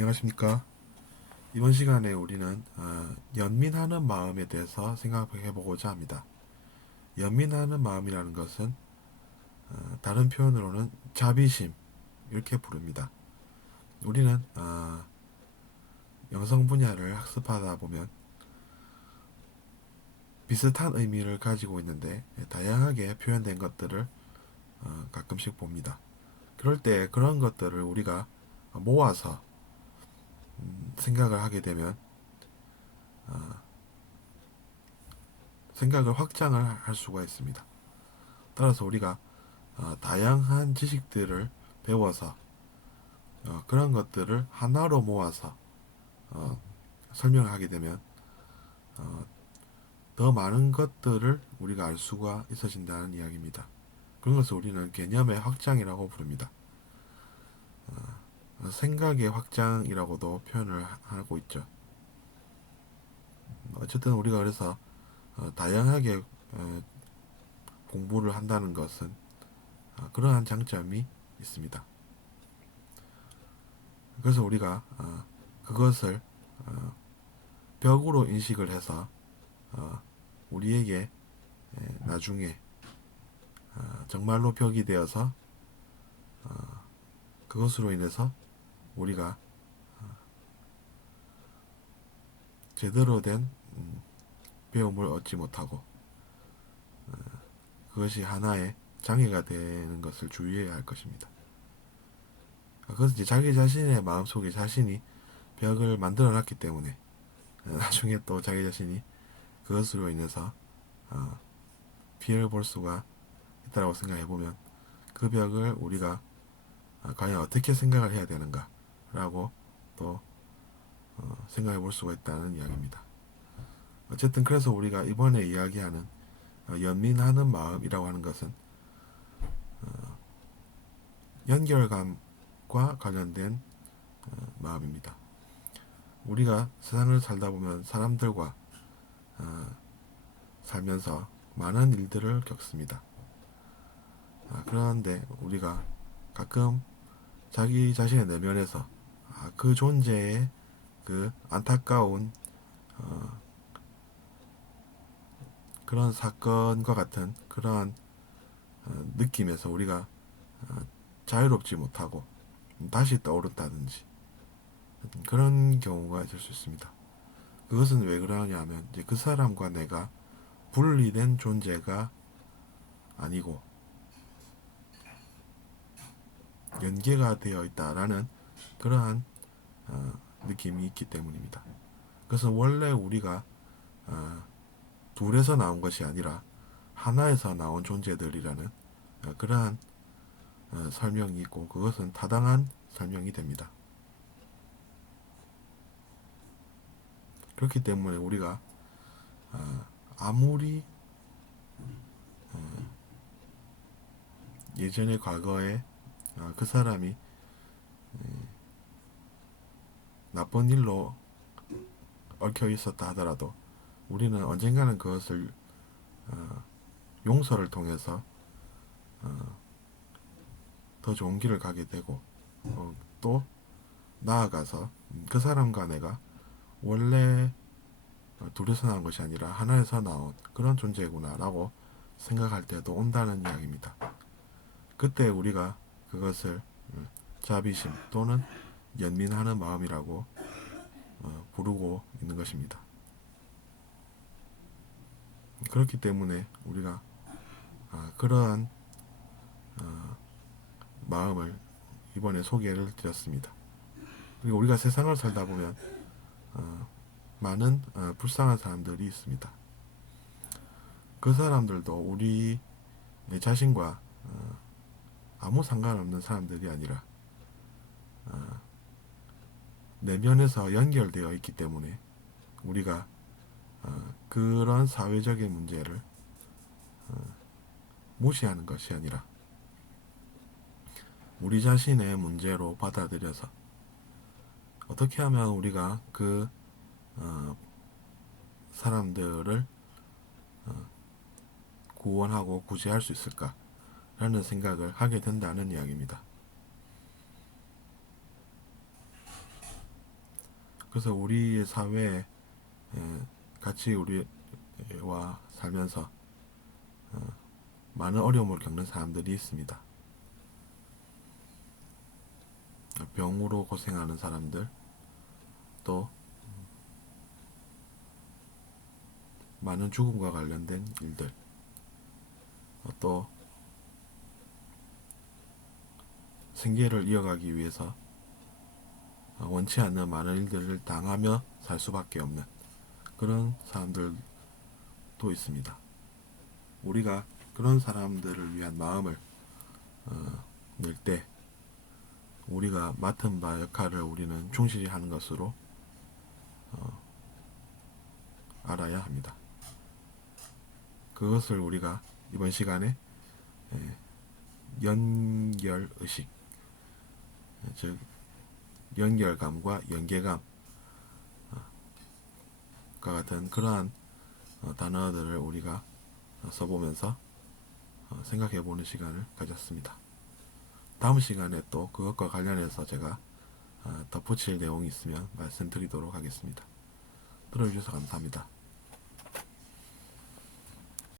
안녕하십니까. 이번 시간에 우리는 연민하는 마음에 대해서 생각해 보고자 합니다. 연민하는 마음이라는 것은 다른 표현으로는 자비심 이렇게 부릅니다. 우리는 영성 분야를 학습하다 보면 비슷한 의미를 가지고 있는데 다양하게 표현된 것들을 가끔씩 봅니다. 그럴 때 그런 것들을 우리가 모아서 생각을 하게 되면 생각을 확장을 할 수가 있습니다. 따라서 우리가 다양한 지식들을 배워서 그런 것들을 하나로 모아서 설명을 하게 되면 더 많은 것들을 우리가 알 수가 있어진다는 이야기입니다. 그런 것을 우리는 개념의 확장이라고 부릅니다. 생각의 확장이라고도 표현을 하고 있죠. 어쨌든 우리가 그래서 다양하게 공부를 한다는 것은 그러한 장점이 있습니다. 그래서 우리가 그것을 벽으로 인식을 해서 우리에게 나중에 정말로 벽이 되어서 그것으로 인해서 우리가 제대로 된 배움을 얻지 못하고 그것이 하나의 장애가 되는 것을 주의해야 할 것입니다. 그것은 이제 자기 자신의 마음속에 자신이 벽을 만들어 놨기 때문에 나중에 또 자기 자신이 그것으로 인해서 피해를 볼 수가 있다고 생각해 보면 그 벽을 우리가 과연 어떻게 생각을 해야 되는가 라고 또 생각해 볼 수가 있다는 이야기입니다. 어쨌든 그래서 우리가 이번에 이야기하는 연민하는 마음이라고 하는 것은 연결감과 관련된 마음입니다. 우리가 세상을 살다 보면 사람들과 살면서 많은 일들을 겪습니다. 그런데 우리가 가끔 자기 자신의 내면에서 그 존재의 그 안타까운 그런 사건과 같은 그러한 느낌에서 우리가 자유롭지 못하고 다시 떠오른다든지 그런 경우가 있을 수 있습니다. 그것은 왜 그러냐 하면 이제 그 사람과 내가 분리된 존재가 아니고 연계가 되어 있다라는 그러한 느낌이 있기 때문입니다. 그래서 원래 우리가 둘에서 나온 것이 아니라 하나에서 나온 존재들이라는 그러한 설명이 있고 그것은 타당한 설명이 됩니다. 그렇기 때문에 우리가 아무리 예전의 과거에 그 사람이 나쁜 일로 얽혀 있었다 하더라도 우리는 언젠가는 그것을 용서를 통해서 더 좋은 길을 가게 되고 또 나아가서 그 사람과 내가 원래 둘이서 나온 것이 아니라 하나에서 나온 그런 존재구나 라고 생각할 때도 온다는 이야기입니다. 그때 우리가 그것을 자비심 또는 연민하는 마음이라고 부르고 있는 것입니다. 그렇기 때문에 우리가 그러한 마음을 이번에 소개를 드렸습니다. 그리고 우리가 세상을 살다 보면 많은 불쌍한 사람들이 있습니다. 그 사람들도 우리 자신과 아무 상관없는 사람들이 아니라 내면에서 연결되어 있기 때문에 우리가 그런 사회적인 문제를 무시하는 것이 아니라 우리 자신의 문제로 받아들여서 어떻게 하면 우리가 그 사람들을 구원하고 구제할 수 있을까라는 생각을 하게 된다는 이야기입니다. 그래서 우리의 사회에 같이 우리와 살면서 많은 어려움을 겪는 사람들이 있습니다. 병으로 고생하는 사람들, 또 많은 죽음과 관련된 일들, 또 생계를 이어가기 위해서 원치 않는 많은 일들을 당하며 살 수밖에 없는 그런 사람들도 있습니다. 우리가 그런 사람들을 위한 마음을 낼 때 우리가 맡은 바 역할을 우리는 충실히 하는 것으로 알아야 합니다. 그것을 우리가 이번 시간에 연결의식, 즉 연결감과 연계감과 같은 그러한 단어들을 우리가 써보면서 생각해보는 시간을 가졌습니다. 다음 시간에 또 그것과 관련해서 제가 덧붙일 내용이 있으면 말씀드리도록 하겠습니다. 들어주셔서 감사합니다.